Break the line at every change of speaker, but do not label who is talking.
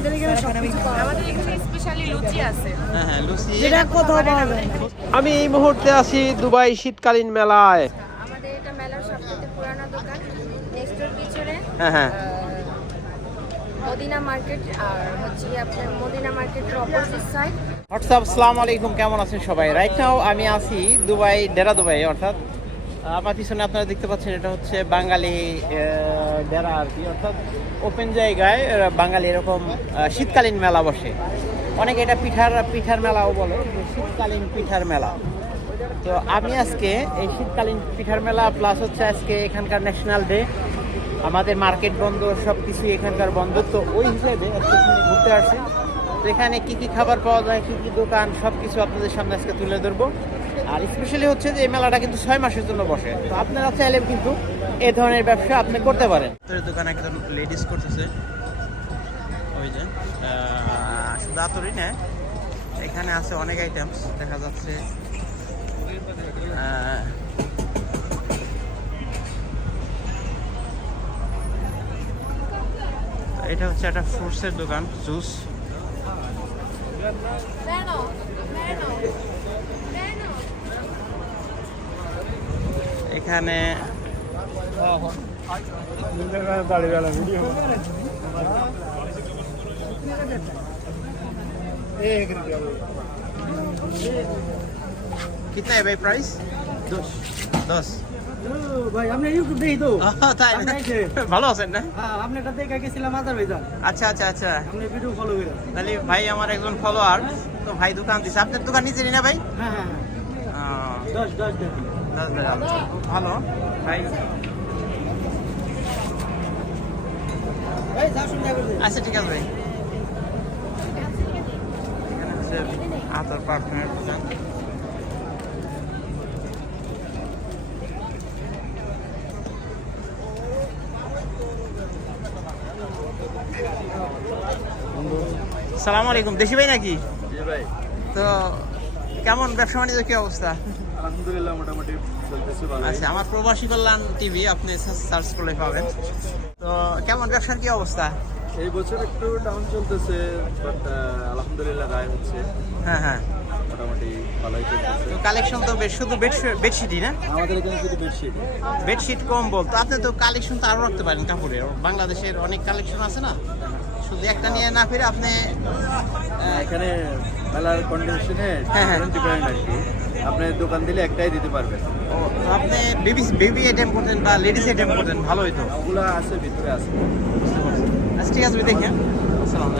আমাদের এখানে সব পাওয়া
আমাদের এখানে স্পেশালি লুচি আছে।
হ্যাঁ হ্যাঁ লুচি
যেটা কোথাও পাওয়া যায়।
আমি এই মুহূর্তে আছি দুবাই শীতকালীন মেলায়।
আমাদের এটা মেলার সবথেকে পুরানো দোকান নেক্সটের পিছনে।
হ্যাঁ হ্যাঁ।
মদিনা মার্কেট আর হচ্ছে আপনার মদিনা মার্কেটের অপোজিট সাইড
হোয়াটসঅ্যাপ আসসালামু আলাইকুম কেমন আছেন সবাই? রাইট নাও আমি আছি দুবাই ডেরা দুবাই অর্থাৎ আমার পিছনে আপনারা দেখতে পাচ্ছেন এটা হচ্ছে বাঙালি ডেরা আর কি, অর্থাৎ ওপেন জায়গায় বাঙালি এরকম শীতকালীন মেলা বসে। অনেকে এটা পিঠার পিঠার মেলাও বলে শীতকালীন পিঠার মেলা। তো আমি আজকে এই শীতকালীন পিঠার মেলা প্লাস হচ্ছে আজকে এখানকার ন্যাশনাল ডে আমাদের মার্কেট বন্ধ সব কিছুই এখানকার বন্ধ। তো ওই হিসেবে ঘুরতে আসছি তো এখানে কি কি খাবার পাওয়া যায়, কি কি দোকান সব কিছু আপনাদের সামনে আজকে তুলে ধরবো। আর স্পেশালি হচ্ছে যে এই মেলাটা কিন্তু ছয় মাসের জন্য বসে। তো আপনারা চাইলে কিন্তু এ ধরনের ব্যবসা আপনি করতে পারেন। দোকানে একদম লেডিস করতেছে। ওই যে শুধু আতরই না এখানে আছে অনেক আইটেমস দেখা যাচ্ছে। আহ, এটা হচ্ছে একটা ফ্রুটসের দোকান জুস এখানে कितना है भाई प्राइस दस
ভাই আপনি ইউটিউব দেখি তো
তাই
আপনি আছে?
ভালো আছেন না
হ্যাঁ আপনি এটা দেখে গেছিলাম আদার ভাইজান
আচ্ছা আচ্ছা আচ্ছা
আপনি ভিডিও ফলো করে
তাহলে ভাই আমার একজন ফলোয়ার তো ভাই দোকান দিছে আপনার দোকান নিজেরই না ভাই
হ্যাঁ হ্যাঁ হ্যাঁ
আহ,
দশ দশ দেন
দশ বেলা। ভালো।
হবে
আচ্ছা ঠিক আছে। ভাই এখানে হচ্ছে আতর পারফিউমের দোকান। সালাম আলাইকুম। দেশি ভাই নাকি?
ভাই।
তো কেমন? ব্যবসা বাণিজ্য কি অবস্থা?
আলহামদুলিল্লাহ মোটামুটি চলতেছে ভালো
আচ্ছা আমার প্রবাসী কল্যাণ টিভি আপনি সার্চ করলে পাবেন। তো কেমন ব্যবসার কি অবস্থা?
এই বছর একটু ডাউন চলতেছে বাট আলহামদুলিল্লাহ রায় হচ্ছে।
হ্যাঁ হ্যাঁ।
মোটামুটি ভালোই
তো কালেকশন তো বেশ শুধু বেডশিট বেডশিটই না?
আমাদের এখানে শুধু বেডশিট
বেডশিট কম্বল। তো আপনি তো কালেকশন তো রাখতে পারেন কাপড়ের বাংলাদেশের অনেক কালেকশন আছে না? শুধু একটা নিয়ে না ফিরে আপনি
এখানে মেলার কন্ডিশনে
হ্যাঁ, হ্যাঁ।
ডিফারেন্ট আর কি। আপনি দোকান দিলে একটাই দিতে পারবেন।
ও, আপনি বেবি বেবি আইটেম করতেন বা লেডিস আইটেম করতেন ভালোই তো।
ওগুলো আছে ভিতরে আছে।
আচ্ছা ঠিক আছে দেখেন আসসালাম